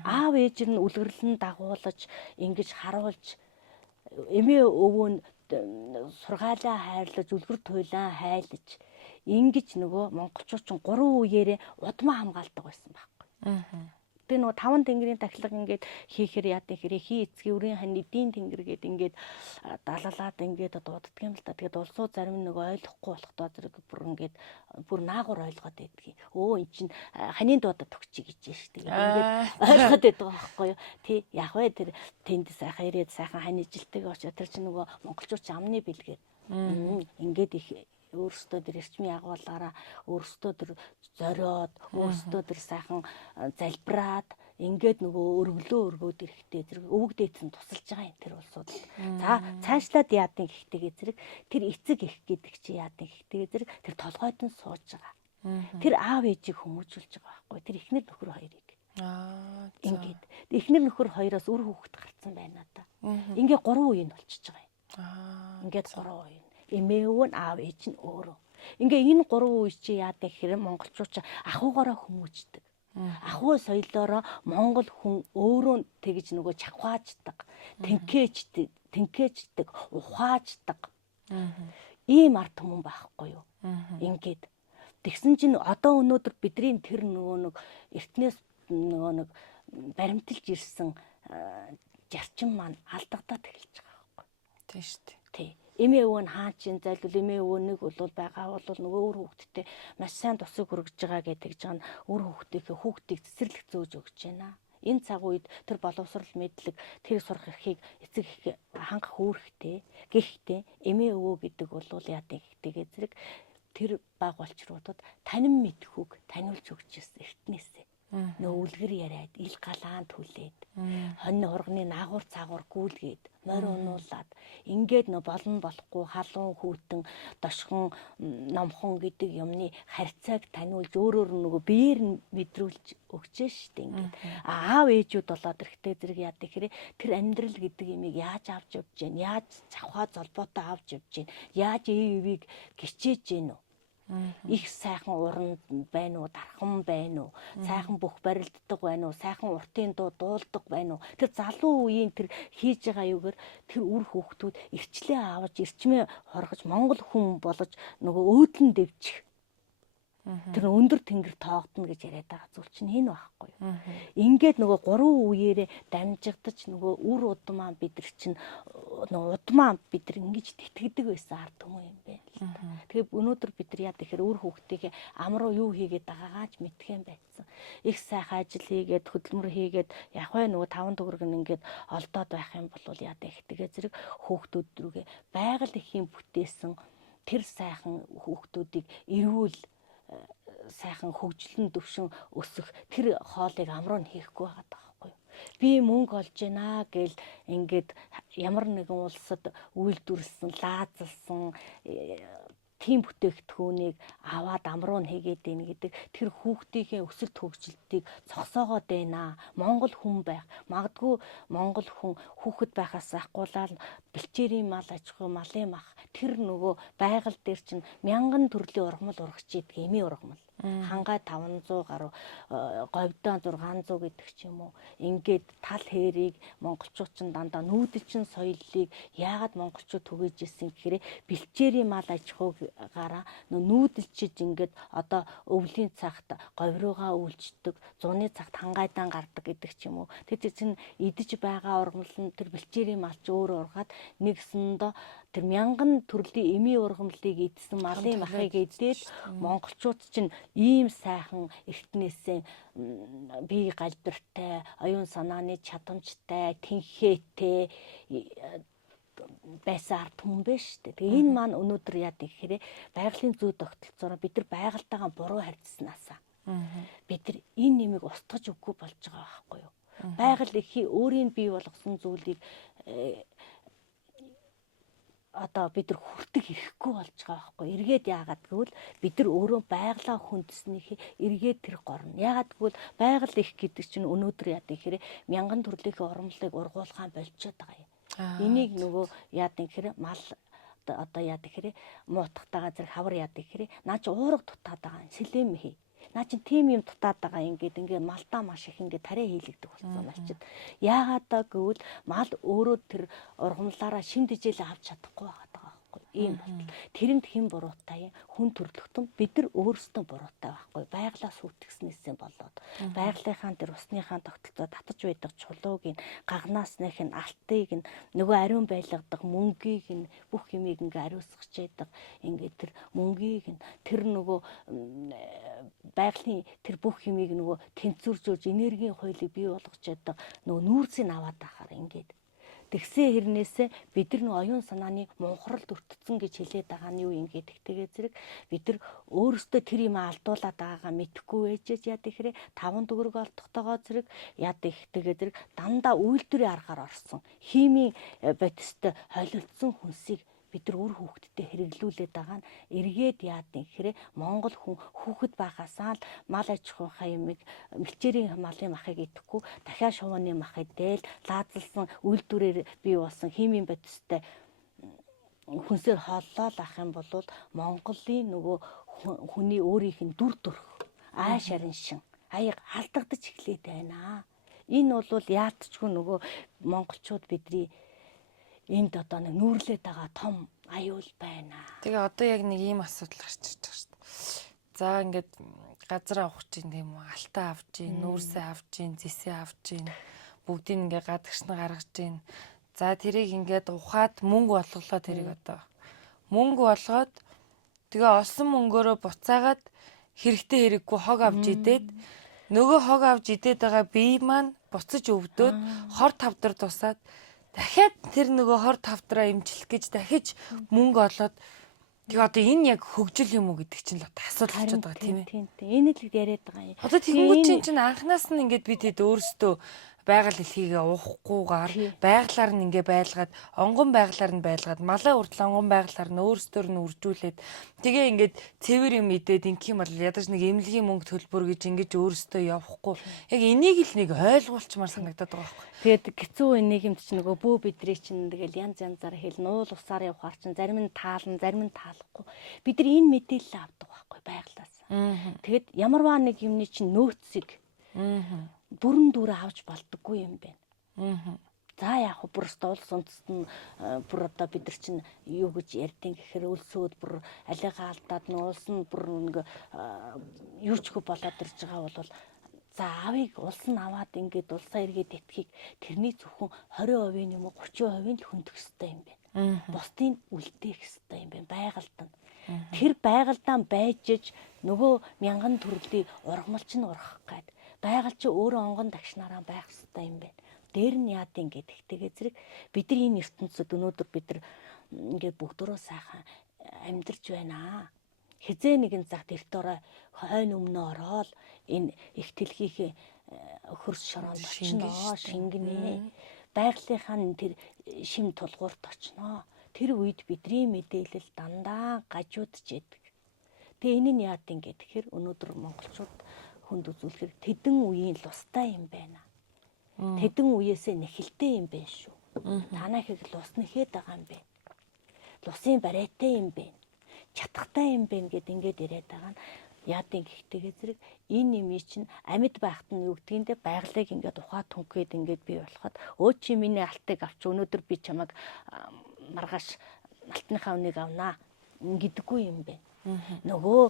Аав ээж нь үлгэрлэн дагуулж ингэж харуулж эмээ өвөө нь сургаалаа хайрлаж үлгэр туйлаа хайлаж ингэж нөгөө монголчууд чинь 3 үеэрээ удмаа хамгаалдаг байсан байхгүй. Тэгээ нөгөө 5 тэнгэрийн тахилга ингээд хийхээр яадаг хэрэг хий эцгийн үрийн хань эдийн тэнгэр гээд ингээд далалаад ингээд дууддаг юм л та. Тэгээд улсуу зарим нөгөө ойлгохгүй болохдоо зэрэг бүр наагур ойлгоод байдгийг. Өө эн чинь ханийн дуудад төгчий гэж шүү дээ. Ингээд ойлгоод байдаг байхгүй юу? Тий яг вэ тэр тэнд сайхан ирээд сайхан хань ижилтэйг очоо тэр чинь нөгөө монголчууд ч амны бэлгээр ингээд их өөрсдөө тэр эрчмийн агуулгаараа өөрсдөө тэр зориод өөрсдөө тэр сайхан залбираад ингээд нөгөө өргөлөөд ирэхтэй зэрэг өвөг дээдсэн тусалж байгаа юм тэр улсууд. За цаашлаад яадын ихтэйгээ зэрэг тэр эцэг их гэдэг чи яадын ихтэйгээ зэрэг тэр толгойд нь сууж байгаа. Тэр аав ээжийг хүмүүжүүлж байгаа байхгүй тэр эхнэр нөхөр хоёрыг. Ингээд эхнэр нөхөр хоёроос үр хүүхэд гарцсан байна да. Ингээд 3 үе нь болчихж байгаа юм. Ингээд 3 үе. Эмээ өвөө нь аав ээж нь өөрөө. Ингээ энэ 3 үе чи яадаг гэхээр монголчууд ахуугаараа хүмүүждэг. Ахуй соёлоороо монгол хүн өөрөө тэгж нөгөө чавхааждаг, тэнкээждэг, ухааждаг. Ийм ард түмэн байхгүй юу? Ингээд тэгсэн чинь одоо өнөөдөр бидний тэр нөгөө нэг эртнээс нөгөө нэг баримталж ирсэн зарчим маань алдагдаад эхэлж байгаа байхгүй. Тийм шүү дээ. Тий. Эмээ өвөө нь хаа чин зайлвал эмээ өвөөнийг бол байгаа бол нөгөө өөр хүүхдтэй маш сайн тусаг хүргэж байгаа гэдэг жаана өөр хүүхдийг цэцэрлэг зөөж өгч байна. Энэ цаг үед тэр боловсрал мэдлэг тэр сурах эрхийг эцэг их хангах үүрэгтэй. Гэхдээ эмээ өвөө гэдэг бол яадаг гэдэг зэрэг тэр баг болчруудад танин мэдхүүг таниулж өгч ирсэн эртнээсээ. Нөө үлгэр яриад ил галаан түлээд хонь урганы наагур цаагур гүйлгээд морь унуулад ингээд нөө болон болохгүй халуун хүүтэн дошхон номхон гэдэг юмны харьцааг таниулж өөрөөр нөгөө биеэр нь мэдрүүлж өгч штэ ингээд аав ээжүүд болоод ирэхтэй зэрэг яадаг хэрэг тэр амьдрал гэдэг юмыг яаж авч явж гин яаж цавхаа золбоотой авч явж гин яаж ивийг гिचээж гин их сайхан уранд байна уу, дархан байна уу, сайхан бүх барилддаг байна уу, сайхан уртын дуу дуулдаг байна уу. Тэр залуу үеийн тэр хийж байгаа юугаар тэр үр хүүхдүүд эрчлээ аваж, эрчмээ хоргож, монгол хүн болж нөгөө өөдлөн дэвчих Тэр өндөр тэнгэр тоогдно гэж яриад байгаа зүйл чинь энэ байхгүй юу. Ингээд нөгөө 3 үеэрээ дамжигдаж нөгөө үр удмаа бид нар чинь нөгөө удмаа бид нар ингэж тэтгэдэг байсан ард түмэн юм байна л да. Тэгээ өнөөдөр бид нар яа гэхээр үр хүүхдийнхээ ам руу юу хийгээд байгаагааж мэдхэн байсан. Их сайхан ажил хийгээд хөдөлмөр хийгээд яг вэ нөгөө 5 төгрөг нь ингээд олдоод байх юм бол яа гэх тэгээ зэрэг хүүхдүүд рүүгээ байгаль эхийн бүтээсэн тэр сайхан хүүхдүүдийг эрүүл сайхан хөгжлөн төвшин өсөх тэр хоолыг амруу нь хийхгүй байгаа байхгүй юу. Би мөнгө олж гинэ гэл ингээд ямар нэгэн улсад үйлдвэрлэсэн, лаазалсан тийм бүтээгдэхүүнийг аваад амруу нь хийгээд ийн гэдэг тэр хүүхдийнхээ өсөлт хөгжилтийг цогсоогоод байна. Монгол хүн байх. Магадгүй монгол хүн хүүхэд байхаас ахгуулаад бэлчээрийн мал аж ахуй малын мах тэр нөгөө байгаль дээр чинь мянган төрлийн ургамал урагч идэг эми ургамал. Хангаа 500 гаруй говьдоо 600 гэдэг ч юм уу. Ингээд тал хэрийг монголчууд чинь дандаа нүүдэлчин соёлыг яагаад монголчууд түгээж ирсэн гэхээр бэлчээрийн мал аж ахуйгаараа нүүдэлчиж ингээд одоо өвлийн цагт говь руугаа үйлчдэг, зуны цагт хангайдаан гардаг гэдэг ч юм уу. Тэр чинь идэж байгаа ургамал нь тэр бэлчээрийн малч өөрөө ургаад нэгсэндээ тэр мянган төрлийн эми ургамлыг идсэн малын махыг идээд монголчууд чинь ийм сайхан эртнээсээ бие галбиртай, оюун санааны чадамжтай, тэнхээтэй байсан ард түмэн байна шүү дээ. Тэгээ энэ маань өнөөдөр яа гэхээр байгалийн зүй тогтолцоороо бид нар байгальтайгаа буруу харьцсанаасаа бид нар энэ нэмийг устгаж өгөхгүй болж байгаа байхгүй юу. Байгаль эхийн өөрийн бий болгосон зүйлийг одоо бид нар хүртэх ирэхгүй болж байгаа байхгүй. Эргээд яагаад гэвэл бид нар өөрөө байгалаа хүндэснийхээ эргээд тэр горно. Яагаад гэвэл байгаль их гэдэг чинь өнөөдөр яа гэхээр мянган төрлийнхээ ургамлыг ургуулгаан болчиход байгаа юм. Энийг нөгөө яа гэхээр мал одоо яа гэхээр муутахтайгаа зэрэг хавар яа гэхээр наа чи уурга дутаад байгаа сэлэм хий. Наа чи тийм юм дутаад байгаа ингээд малдаа маш их ингээд тариа хийлэгдэх болсон малчид. Яагаад гэвэл мал өөрөө тэр ургамлаараа шин дижэл авч чадахгүй байгаа байхгүй. Ийм бол тэрэнд хэн буруутай юм хүн төрлөختөн бид нар өөрсдөө буруутай байхгүй. Байглаа сүйтгснээсээ болоод байгалийнхаа тэр усныхаа тогтолцоо татаж байдаг чулууг нь гагнасных нь алтыг нь нөгөө ариун байлгадаг мөнгийг нь бүх юмыг ингээ ариусгаж яадаг ингээ тэр мөнгийг нь тэр нөгөө байгалийн тэр бүх юмыг нөгөө тэнцвэржүүлж энергийн хуулийг бий болгож яадаг нөгөө нүүрсийг аваад байхаар ингээд тэгсэн хэрнээсээ бид нар нэг оюун санааны мунхралд өртцсөн гэж хэлээд байгаа нь юу юм гэдэг. Тэгээ зэрэг бид нар өөрөөсөө тэр юм алдуулаад байгаагаа мэдэхгүй ээжэж яа гэхээр 5 төгрөг олдохтойгоо зэрэг яа тэгээ зэрэг дандаа үйлдвэрийн аргаар орсон химийн бодистой холилдсон хүнсийг бид нар үр хүүхдэд хэрэглүүлээд байгаа нь эргээд яад гэхээр монгол хүн хүүхэд байхасаа л мал аж ахуйнхаа юмыг бэлчээрийн малын махыг идэхгүй дахиад шувууны мах идэл лаазалсан үйлдвэрээр бий болсон химийн бодистой хүнсээр хооллол ах юм бол Монголын нөгөө хүний өөрийнх нь дүр төрх ааш ариншин аяг алдагдаж эхлээд байна. Энэ бол яалтчгүй нөгөө монголчууд бидний энд одоо нэг нүүрлээд байгаа том аюул байна. Тэгээ одоо яг нэг ийм асуудал гарч ирж байгаа шүү дээ. За ингээд газар авах чинь тийм үү, алтаа авч гин, нүүрсээ авч гин, зэсээ авч гин, бүгдийг ингээд гадагшна гаргаж гин. За тэрийг ингээд ухаад мөнгө олголоо тэрийг одоо. Мөнгө олгоод тэгээ олсон мөнгөөрөө буцаагаад хэрэгтэй хэрэггүй хог авч идээд нөгөө хог авч идээд байгаа бие маань буцаж өвдөөд хор тавдар тусаад дахиад тэр нөгөө хор тавдраа имжлэх гэж дахиж мөнгө олоод тэгээ одоо энэ яг хөгжил юм уу гэдэг чинь л одоо асуудал болчиход байгаа тийм ээ. Тийм. Энэ л яриад байгаа юм. Одоо тэгвэл чинь анханаас нь ингээд бид хэд өөрсдөө байгаль дэлхийгээ уухгүйгээр байгалаар нь ингээ байлгаад онгон байгалаар нь байлгаад малаа үрдэл онгон байгалаар нь өөрсдөр нь үржүүлээд тэгээ ингээд цэвэр юм идээд инх юм бол ядаж нэг эмнэлгийн мөнгө төлбөр гэж ингэж өөрсдөө явахгүй яг энийг л нэг ойлгуулчмаар санагдаад байгаа байхгүй. Тэгээд гэцүү энийг юм чинь нөгөө бөө бидрий чинь тэгэл янз янзаар хэл нуул усаар явахаар чинь зарим нь таална зарим нь таалахгүй бид нар энэ мэдээлэл авдаг байхгүй байгалаас. Тэгэд ямарваа нэг юмны чинь нөөцийг бүрэн дүүрээ авч болдоггүй юм байна. За яг бүр улс үндэст нь бүр одоо бид нар чинь юу гэж ярьдیں гэхээр өлсөөд бүр алигаа алдаад нуулс нь бүр нэг юу ч хөө болоод ирж байгаа бол за аавыг улс нь аваад ингээд улсаа эргээд итгэхийг тэрний зөвхөн 20% юм уу 30% л хөндөх ёстой юм байна. Бусдыг үлдээх ёстой юм байна. Байгальд нь. Тэр байгальдаа байжж нөгөө мянган төрлийн ургамалч нь ургах гээд байгаль чи өөрөө онгон дагшнараа байх ёстой юм байна. Дээр нь яад ингээд тэгтэйгээ зэрэг бидний энэ ертөнцид өнөөдөр бид нар ингээд бүгдөө сайхан амьдарч байна. Хизээ нэгэн цагт эрт орой хойно өмнө ороод энэ их дэлхийнхээ хөрс шороонд очноо, шингэнэ. Байгалийнхаа тэр шим тулгуурт очноо. Тэр үед бидний мэдээлэл дандаа гажуудж яадаг. Тэгээ энэ нь яад ингээд тэгэхээр өнөөдөр монголчууд хүнд үзүүлэхээр тэдэн үеийн лустай юм байна. Тэдэн үеэсээ нэхэлтэй юм байна шүү. Танаа их лус нэхэд байгаа юм байна. Лусын барайтай юм байна. Чатгатай юм байна гэд ингээд яриад байгаа нь яадын гихтэйгээ зэрэг энэ юм чинь амьд байхад нь юу гэдгиймдээ байгалыг ингээд ухаа түнхээд ингээд бий болоход өө чи миний алтыг авч өнөөдөр би чамайг маргааш алтныхаа үнийг авнаа гэдэггүй юм байна. Нөгөө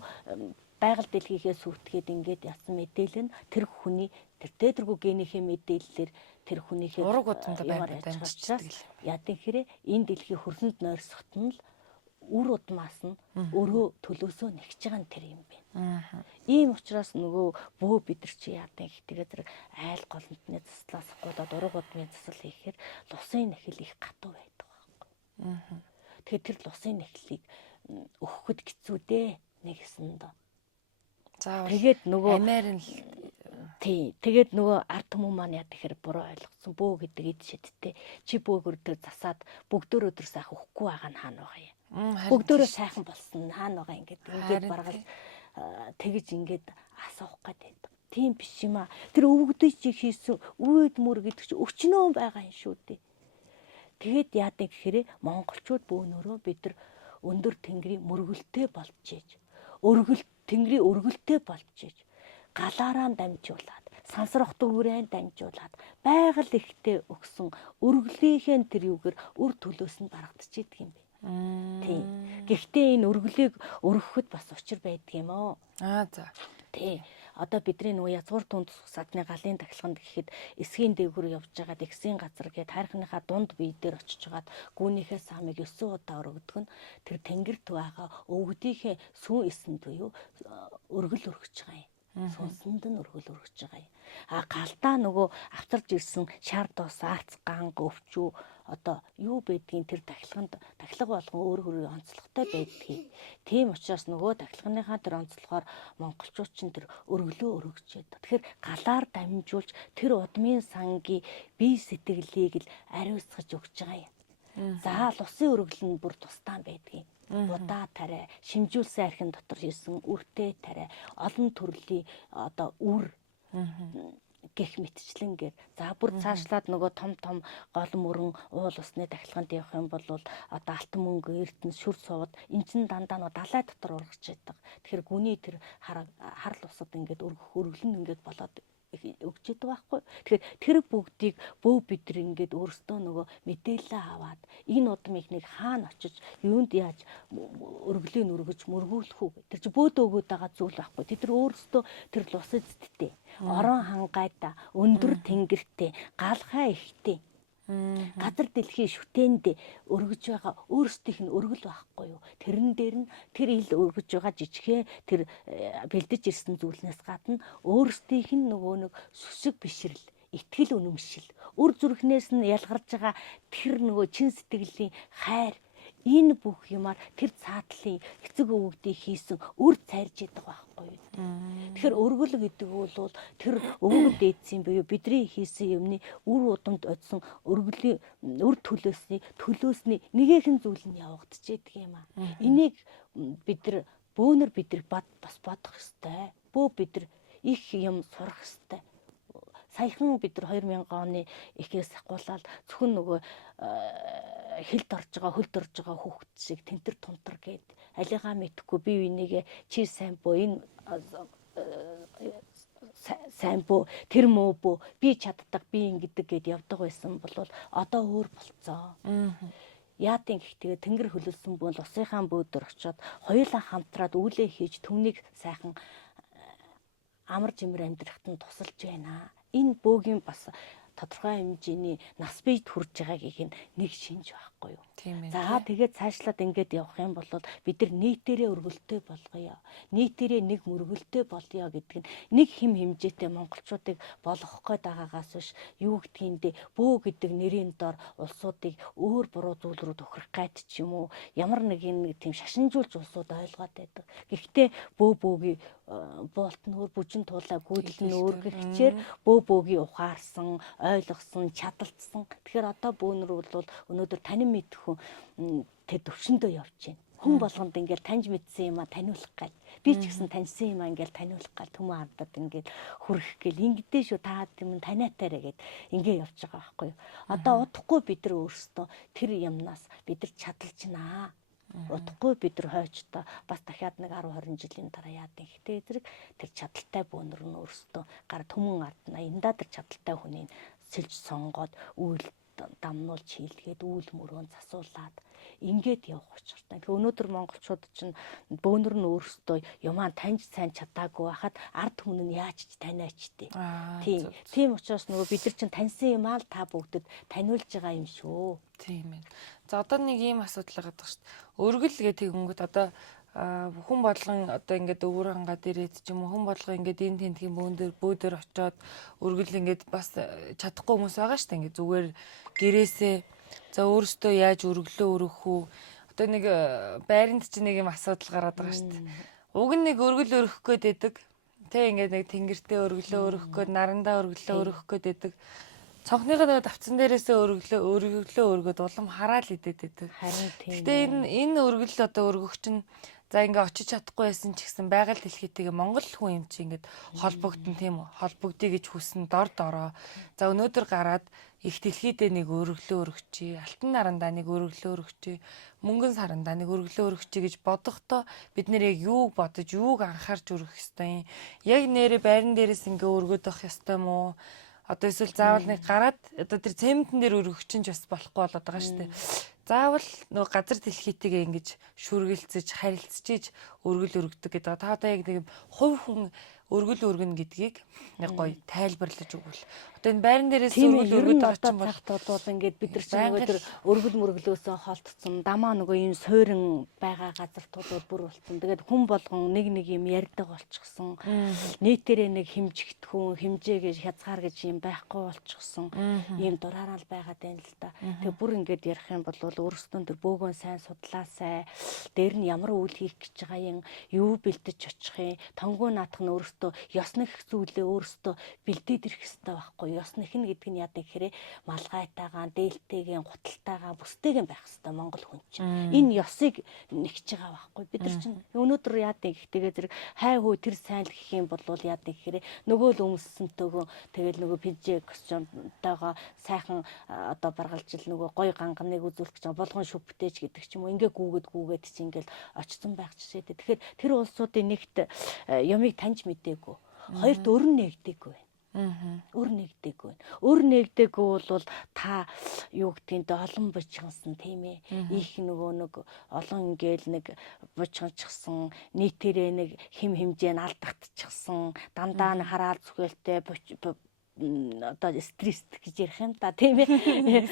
байгаль дэлхийхээ сүртгээд ингээд ясан мэдээлэл нь тэр хүний тэр дээдэргүй генийхээ мэдээллээр тэр хүнийхээ ураг удамтай байх дамжчихдаг. Яадын хэрэг энэ дэлхий хөрсөнд нойрсохт нь л үр удмаас нь өөрөө төлөөсөө нэгж байгаа нь тэр юм байна. Ийм учраас нөгөө бөө бид нар чи яадаг ихтэйгээ зэрэг айл голонтны заслаас гудаад ураг удмын засал хийхээр лусын нэхэл их гатуу байдаг байхгүй. Тэгэхээр тэр лусын нэхлийг өгөхөд хэцүү дээ нэгсэнд. Тэгээд нөгөө амаар нь тий тэгээд нөгөө ард түмэн маань яа тэгэхээр буруу ойлгосон бөө гэдэг эд шидтэй чи бөөгөр тэр засаад бүгдөө өдөр сайхан өгөхгүй байгаа нь хаана байгаа юм. Бүгдөө сайхан болсон хаана байгаа ингээд баргал тэгэж ингээд асуух гэдэг. Тийм биш юм аа. Тэр өвгдөж чи хийсэн үйд мөр гэдэг чи өчнөө байгаа юм шүү дээ. Тэгээд яадаг гэхээр монголчууд бөөнөрөө бид нар өндөр тэнгэрийн мөргөлтэй болж ээж. Тэнгэрийн өргөлтэй болж ээж. Галаараа дамжуулаад, сансрах дүүрэн дамжуулаад, байгаль ихтэй өгсөн өргөлийнхээ тэр юугээр үр төлөөс нь барагдчихийдэг юм бэ. Тийм. Гэхдээ энэ өргөлийг өргөхөд бас учир байдаг юм оо. За. Тийм. Одоо бидний нөгөө язгуур түнд садны галын тахилганд гэхэд эсгийн дээгүүр явж байгаад эксийн газар гээд хайрхныхаа дунд бие дээр очиж байгаад гүүнийхээ самыг 9 удаа өргөдөг нь тэр тэнгэрт байгаа өвгдийнхээ сүүн эсэнд буюу өргөл өргөж байгаа юм. Сүнсэнд нь өргөл өргөж байгаа юм. Галдаа нөгөө авчирж ирсэн шар дос, аац, ганг, өвчүү одоо юу байдгийг тэр тахилга болгон өөр онцлогтой байдгийг. Тийм учраас нөгөө тахилганыхаа тэр онцлогоор монголчууд чинь тэр өргөлөө өргөж байдаг. Тэгэхээр галаар дамжуулж тэр удмын сангийн бие сэтгэлийг л ариусгаж өгч байгаа юм. За лусын өргөл нь бүр тусдаа байдгийг. Будаа тарай, шимжүүлсэн архин дотор хийсэн үртэй тарай, олон төрлийн одоо үр гэх мэтчлэнгээр за бүр цаашлаад нөгөө том гол мөрөн уул усны тахилганд явах юм бол одоо алтан мөнгө эрдэнэ шүр сувд эн чин дандаа нөгөө далай дотор ургаж байдаг. Тэгэхээр гүний тэр хар усад ингээд өргөлн ингээд болоод өгч яддаг байхгүй. Тэгэхээр тэр бүгдийг бөө бид нар ингээд өөрсдөө нөгөө мэдээлэл аваад энэ удмыг нэг хаана очиж юунд яаж өргөлийн өргөж мөргүүлэх үү. Тэр чи бөөдөө өгöd байгаа зүйл байхгүй. Тэд нар өөрсдөө тэр лус эзэдтэй, орон хангайда, өндөр тэнгэртэй, галхай ихтэй газар дэлхийн шүтээнд өргөж байгаа өөрсдийнх нь өргөл байхгүй юу. Тэрэн дээр нь тэр ил өргөж байгаа жижигхэн тэр бэлдэж ирсэн зүйлнээс гадна өөрсдийнх нь нөгөө нэг сүсэг бишрэл, итгэл үнэмшил, үр зүрхнээс нь ялгарч байгаа тэр нөгөө чин сэтгэлийн хайр энэ бүх юмар тэр цаатлын эцэг өвгдийн хийсэн үр цайрж яддаг байхгүй юу. Тэгэхээр өргөл гэдэг бол тэр өвгөд дээдсийн буюу бидний хийсэн юмны үр удамд одсон өргөлийн үр төлөөсний нэгэн зүйл нь явагдчихэдэг юм аа. Энийг бид нар бөөнөр бидрийг бас бодох ёстой. Бөө бид нар их юм сурах ёстой. Саяхан бид нар 2000 оны эхээс ахгуулаад зөвхөн нөгөө хөлд орж байгаа хүүхэд шиг тентэр тунтар гээд алигаа мэдхгүй бие бинийгээ чи сайн боо энэ сайн бөө, тэр муу бөө, би чаддаг, би ингэдэг гэд явдаг байсан бол одоо өөр болцоо. Яатын гэхдээ тэнгэр хөлөлсөн бөөл усынхаа бөөдөр очиод хоёулаа хамтраад үүлээ хийж түүнийг сайхан амар жимэр амьдрахад нь тусалж байна. Энэ бөөгийн бас тодорхой хэмжээний нас биед хүрж байгаагийг нэг шинж байхгүй юу. За тэгээд цаашлаад ингээд явах юм бол бид нар нийтээрээ өргөлтөө болгоё. Нийтээрээ нэг мөргөлтөө болёо гэдэг нь нэг хим хэмжээтэй монголчуудыг болгох гээд байгаагаас биш юу гэдгиймдээ бөө гэдэг нэрийн дор улсуудыг өөр буруу зүйл рүү тохирох гээд ч юм уу ямар нэг тийм шашинжуулж улсууд ойлгоод байдаг. Гэхдээ бөөгийн болт нөр бүжин туулаа гүйдэл нөр гихчээр бөөгийн ухаарсан, ойлгосон, чадалцсан. Тэгэхээр одоо бөөнөр бол өнөөдөр танин мэдэх тэд өвчнөдөө явж байна. Хүн болгонд ингээл таньж мэдсэн юм а таниулах гал. Би ч гэсэн таньсан юм а ингээл таниулах гал түмэн хардаад ингээл хүрэх гэл ингэдэж шүү та юм таниатаарэ гэд ингээ явж байгаа байхгүй юу. Одоо удахгүй бид нар өөрсдөө тэр юмнаас бид нар чадалжнаа. Удахгүй бид нар хойчдоо бас дахиад нэг 10 20 жилийн дараа яадаг ихтэй зэрэг тэр чадaltaй бөөнөр нь өөрсдөө гар түмэн ардна. Эндаа тэр чадaltaй хүнийг сэлж сонгоод үйл дамнуулж хийлгээд үйл мөрөөнд засуулаад ингээд явах учиртай. Тэгэхээр өнөөдөр монголчууд чинь бөөнөр нь өөрсдөө юмаа таньж сайн чадаагүй байхад ард түмэн нь яаж ч таниач тий. Тийм учраас нөгөө бид нар чинь таньсан юм аа л та бүгдэд таниулж байгаа юм шүү. Тийм ээ. За одоо нэг ийм асуудал байгаа шүү дээ. Өргөл гэдэг өнгөт одоо хүн болгон одоо ингээд өвөр хангаа дээрээд ч юм уу хүн болгон ингээд энэ тентгийн бөөдөр очиод өргөл ингээд бас чадахгүй хүмүүс байгаа шүү дээ. Ингээд зүгээр гэрээсээ за өөрөөсөө яаж өргөлөө өргөх үү? Одоо нэг байранд ч нэг юм асуудал гараад байгаа шүү дээ. Уг нь нэг өргөл өргөх гээд байдаг. Тэ ингээд нэг тэнгэртээ өргөлөө өргөх гээд нарандаа өргөлөө өргөх гээд байдаг. Цонхныхоо нэг давцсан дээрээсээ өргөлөө өргөд улам хараал идэт байдаг. Харин тийм. Гэтэ энэ өргөл одоо өргөх чинь за ингээ очиж чадахгүй байсан ч гэсэн байгаль дэлхийтэйгээ монгол хүн юм чи ингээд холбогдсон тийм үү? Холбогдъё гэж хүснэ дор дороо. За өнөөдөр гараад их дэлхийдээ нэг өргөлөө өргөчий, алтан нарандаа нэг өргөлөө өргөчий, мөнгөн сарандаа нэг өргөлөө өргөчий гэж бодохдоо бид нэр яг юуг бодож, юуг анхаарч өргөх ёстой юм? Яг нэрээ байран дээрээс ингээ өргөд авах ёстой юм уу? Одоо эсвэл заавал нэг гараад одоо тэр цементэн дээр өргөх чинь ч бас болохгүй болоод байгаа шүү дээ. Заавал нөгөө газар дэлхийтэйгээ ингэж шүргэлцэж, харилцаж өргөл өргөдөг гэдэг. Та одоо яг нэг хувь хүн өргөл өргөнө гэдгийг нэг гоё тайлбарлаж өгвөл. Одоо энэ байран дээрээс өргөл өргөд байгаа чинь бол ингээд бид нар чинь нөгөө тэр өргөл мөргөлөөсөө холтцсон дамаа нөгөө юм суурин байгаа газартуудууд бүр болцсон. Тэгээд хүн болгон нэг юм ярьдаг болчихсон. Нийтээрээ нэг хэмжигдэхүүн, хэмжээ гэж хязгаар гэж юм байхгүй болчихсон. Ийм дураараа л байгаад байна л да. Тэгээд бүр ингээд ярих юм бол өөрсдөө тэр бөөгөн сайн судлаасай. Дээр нь ямар үйл хийх гэж байгаа юм, юу бэлдэж очих юм, тонгоо наадах нь өөрсдөө ёсны их зүйлээ өөрсдөө бэлдээд ирэх хэрэгтэй байхгүй. Ёсных нь гэдэг нь яадаг гэхээр малгайтайгаа, дээлтэйгээ, гуталтайгаа, бүстэйгээ байх хэрэгтэй Монгол хүн чинь. Энэ ёсыг нэгж байгаа байхгүй. Бид нар чинь өнөөдөр яадаг гэхдээ зэрэг хай хөө тэр сайн л гэх юм бол яадаг гэхээр нөгөө л өмссөнтэйгөө тэгэл нөгөө пижэ костюмтойгоо сайхан одоо баргалжил нөгөө гой ганганыг үзүүлэх гэж болгон шүптэйч гэдэг ч юм уу ингээ гүүгээд чи ингээл очсон байх жишээтэй. Тэгэхээр тэр улсуудын нэгт юмыг таньж мэдээгүй. Хоёрт өр нэгдэггүй. Өр нэгдэггүй. Өр нэгдэггүй бол та юу гэдгийг олон бочгонсон тийм ээ. Их нөгөө нэг олон ингээл нэг бочгончихсан, нийтээрээ нэг хим хэмжээ нь алдагдчихсан, дандаа нэг хараал зүгэлтэй одоо стресс гэж ярих юм да тийм ээ.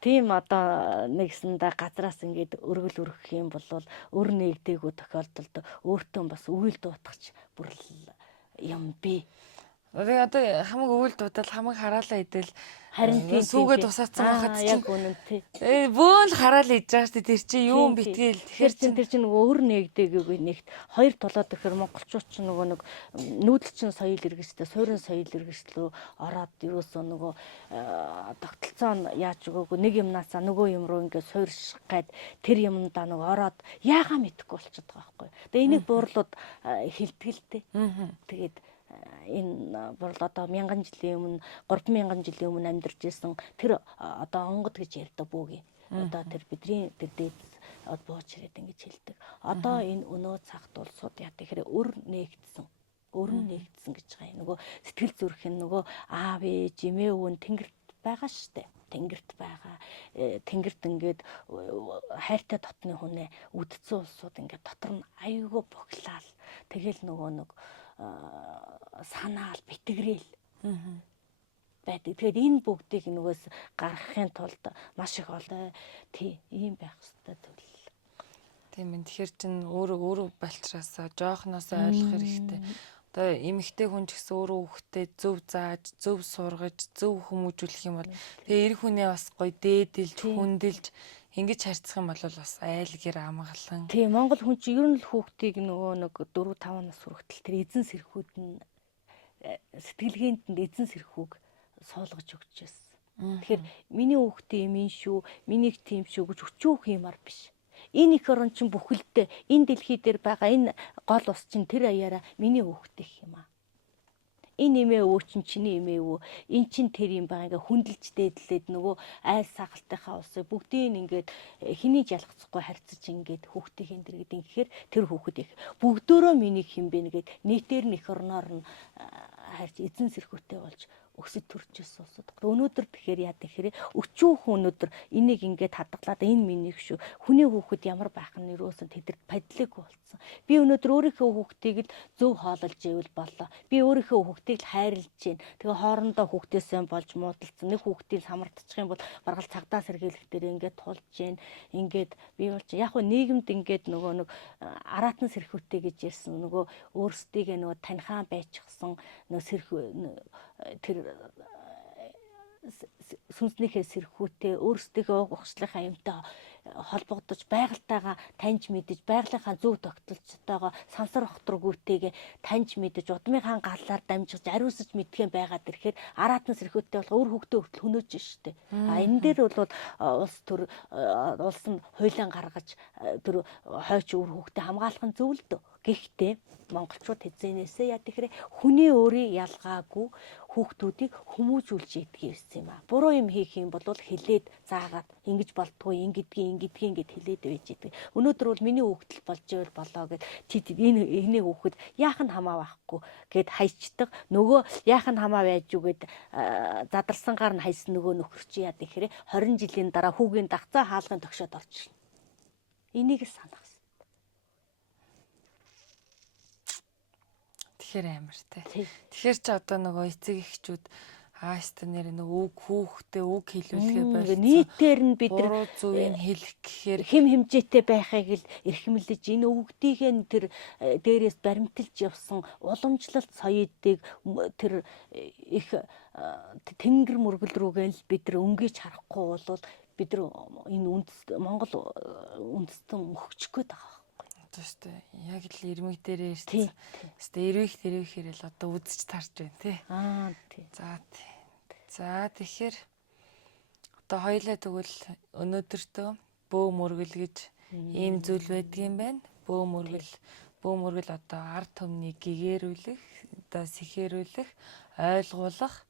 Тийм одоо нэгсэндээ газраас ингээд өргөл өргөх юм бол өр нэгдэггүй тохиолдолд өөртөө бас үйл дуутахч бүр юм бэ. Одоо хамаг үйл дуудал хамаг хараалаа идэл харин тийм сүүгээ тусаацсан байхад чинь яг үнэн тий. Бөөн хараал идэж байгаа шүү дээ. Тэр чинь юу битгээл тэгэхээр чинь нөгөө өр нэгдэггүй нэгт хоёр толоод ихээр монголчууд чинь нөгөө нэг нүүдэлчин соёл иргэжтэй суурин соёл иргэжлөө ороод юусоо нөгөө тогтолцоо яаж өгөөгүй нэг юмнасаа нөгөө юм руу ингээд суурших гээд тэр юмдаа нөгөө ороод яагаа мэдэхгүй болчиход байгаа байхгүй. Тэгээ энийг буурлууд хилтгэлтэй. Тэгээд энэ бол одоо 1000 жилийн өмнө 3000 жилийн өмнө амьдарч ирсэн тэр одоо онгод гэж ярьдаг бөөгийн. Одоо тэр бидний тэр дээд бууч ирээд ингэж хэлдэг. Одоо энэ өнөө цагт улсууд яа тэгэхээр өр нэгдсэн. Өрн нэгдсэн гэж байгаа. Нөгөө сэтгэл зүрх нь нөгөө аав ээж эмээ өвөн тэнгэрт байгаа штэ. Тэнгэрт байгаа. Тэнгэрт ингээд хайртай дотны хүнээ үдцэн улсууд ингээд дотор нь аюулгүй буглаал. Тэгэл нөгөө нэг санаал битгэрээл байдаг. Тэгэхээр энэ бүгдийг нөгөөс гаргахын тулд маш их олон тий ийм байх хэрэгтэй зүйл. Тийм ээ. Тэгэхээр чин өөрөө балчраасаа жоохноосоо ойлгох хэрэгтэй. Одоо эмэгтэй хүн ч гэсэн өөрөө хүүхдээ зөв зааж, зөв сургаж, зөв хүмүүжүүлэх юм бол тэгээ эр хүнээ бас гоё дээдэлж, хүндэлж ингэж харьцах юм бол бас айл гэр амгалан. Тийм Монгол хүн чинь ер нь л хүүхдийг нөгөө нэг 4 5 нас хүртэл тэр эзэн сэрхүүд нь сэтгэлгээнд нь эзэн сэрхүүг суулгаж өгч байсан. Тэгэхээр миний хүүхдээ юм шүү, минийх тийм шүү гэж өчөөх юмар биш. Энэ их орон чинь бүхэлдээ энэ дэлхий дээр байгаа энэ гол ус чинь тэр аяараа миний хүүхдээ юм аа. Энэ эмээ өвөө чинь чиний эмээ өвөө. Энэ чинь тэр юм байгаа ингээ хүндэлж дээдлээд нөгөө айл сагалтынхаа улсыг бүгдийг ингээд хэний жалгацахгүй харьцаж ингээд хүүхдийн дэргэд ингэхээр тэр хүүхэд их бүгдөө миний хэм бэ нэгэд нийтээр нь их орноор нь харьц эзэн сэрхүүтэй болж өсөж төрчихсөн улсууд. Өнөөдөр тэгэхээр яа гэхээр өчүүх өнөөдөр энийг ингээд хадгалаад энэ минийх шүү. Хүний хүүхэд ямар байх нь юусэн тэдэрт падлиг болсон. Би өнөөдөр өөрийнхөө хүүхдийг л зөв хоололж ивэл болоо. Би өөрийнхөө хүүхдийг л хайрлаж гин. Тэгээ хоорондоо хүүхдээсээ болж муудалцсан. Нэг хүүхдийг самардчих юм бол баргал цагдаа сэргийлэх дээр ингээд тулж гин. Ингээд би бол яг хөө нийгэмд ингээд нөгөө нэг араатан сэрхүүтэй гэж ярьсан. Нөгөө өөрсдийгээ нөгөө таньхаа байчихсан нөгөө сэрхүү тэр сүнснийхээ сэрхүүтэй өөрсдийнхөө ухшлынхаа юмтай холбогдож байгальтайгаа таньж мэдэж байгалийнхаа зөв тогтолцоотойгоо сансар хотрогүйтэйгээ таньж мэдэж удмынхаа галлаар дамжиж ариусж мэдгэн байгаад ирэхээр араатан сэрхүүтэй бол өөр хөвгтөө хүртэл хөнөөж штэ. Энэ дээр бол улс нь хуулийн гаргаж тэр хойч өөр хөвгтөө хамгаалах нь зөв л дөө. Гэхдээ монголчууд хэзээнээсээ яа тэгэхээр хүний өөрийн ялгаагүй хүүхдүүдийг хүмүүжүүлж идэх байсан юм аа. Буруу юм хийх юм бол хэлээд заагаад ингэж болтгүй ингэдгийг гэд хэлээд байж идэг. Өнөөдөр бол миний хүүхдэл болж ивэл болоо гэд чи энийг хүүхэд яах нь хамаа байхгүй гэд хайчдаг. Нөгөө яах нь хамаа байж юу гэд задарсангаар нь хайсан нөгөө нөхөр чи яа тэгэхээр 20 жилийн дараа хүүгийн дагцаа хаалгын тогшоод орж ирнэ. Энийг санах. Тэгэхээр амар те. Тэгэхээр чи одоо нөгөө эцэг эхчүүд хааштай нэр нөгөө үг хүүхдээ үг хэлүүлгээ байна. Нийтээр нь бид буруу зүгийг хэлэх гэхээр хэм хэмжээтэй байхыг л эрхэмлэж энэ өгдийнхээ тэр дээрээс баримталж явсан уламжлалт соёдыг тэр их тэнгэр мөргөл рүүгээ л бид нар өнгөж харахгүй бол бид нар энэ Монгол үндэстэн мөхчих гээд байгаа. Тэстэ яг л ирмэг дээрээ ирсэн. Тэстэ ирвэх хэрэл одоо үзэж тарж байна тий. Тий. За тэгэхээр одоо хоёлаа тэгвэл өнөөдөртөө бөө мөргөл гэж ийм зүйл байдгийм байна. Бөө мөргөл одоо ард түмнийг гэгэрүүлэх, одоо сэхэрүүлэх, ойлгуулах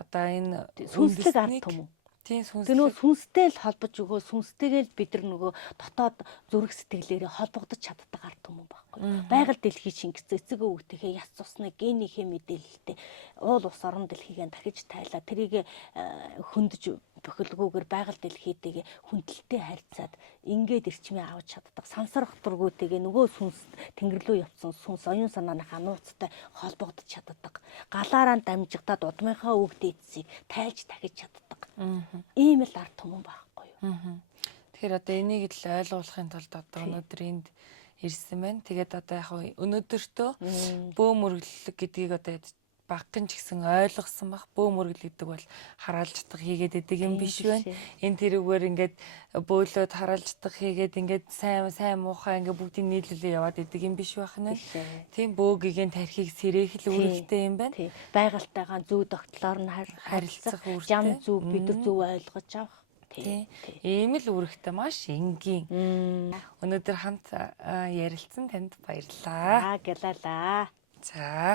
одоо энэ сүнслэг ард түмэн. Тэр нөгөө сүнстэй л холбож өгөө сүнстэйгээ л бид нар нөгөө дотоод зүрх сэтгэлээрээ холбогдож чаддаг ард түмэн байхгүй. Байгаль дэлхий шингэсэн эцэг өвгтийнхээ яс цусны генийхээ мэдээлэлтэй уул ус орон дэлхийгээ дахиж тайлаа тэрийг хөндөж бохилгүйгээр байгаль дэлхийтэйгээ хүндэлтэй харьцаад ингээд эрчмээ авч чаддаг. Сансар хөтөргөөтэйгээ нөгөө сүнс тэнгэр рүү явсан сүнс оюун санааныхаа нууцтай холбогдож чаддаг. Галаараа дамжигдаад удмынхаа үг дээдсийг тайлж дахиж чаддаг. Ийм л ард түмэн байхгүй юу. Тэгэхээр одоо энийг л ойлгуулахын тулд одоо өнөөдөр энд ирсэн байна. Тэгээд одоо яг өнөөдөртөө бөө мөргөл гэдгийг одоо багхан ч гэсэн ойлгосон баг. Бөө мөргөл гэдэг бол хараалждах хийгээд идэг юм биш байна. Энэ тэрүүгээр ингээд бөөлөд хараалждах хийгээд ингээд сайн муухай ингээд бүгдийг нийлүүлээ яваад идэг юм биш байх нэ. Тийм бөөгийн тархийг сэрээх л үүрэгтэй юм байна. Байгальтайгаа зүү тогтлоор нь харилцах, жам зүг бид нар зөв ойлгож авах. Ийм л үүрэгтэй маш энгийн. Өнөөдөр хамт ярилцсан танд баярлалаа. Гялалаа. За